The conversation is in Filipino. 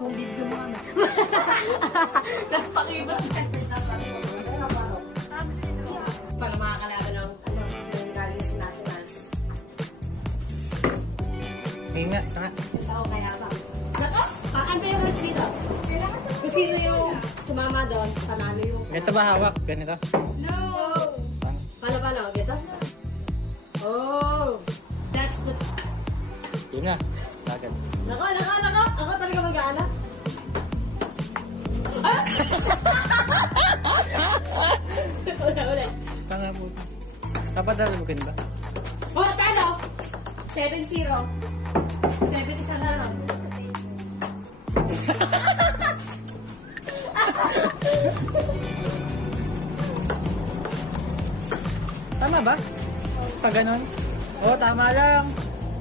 Kung bibigyan mo kami. Nagpakibas na. Para makakalaban ng galing si Nationals. Ngayon nga, isa nga. Ikaw kaya ba? Nako! Ano pa yung rest dito? Kung sino yung sumama doon, panalo yung... Ganito ba hawak? Ganito? No! Pang- Palo, gito? Oh! That's the... Yun na. Agad. Nako! Ako talaga mag-aala. Ah! Ulit. Tanga po. Dapat dalabukin ba? Oh, talo! 7-0. 7 isa na lang. Tama ba? Pag ganon? Oo, tama lang.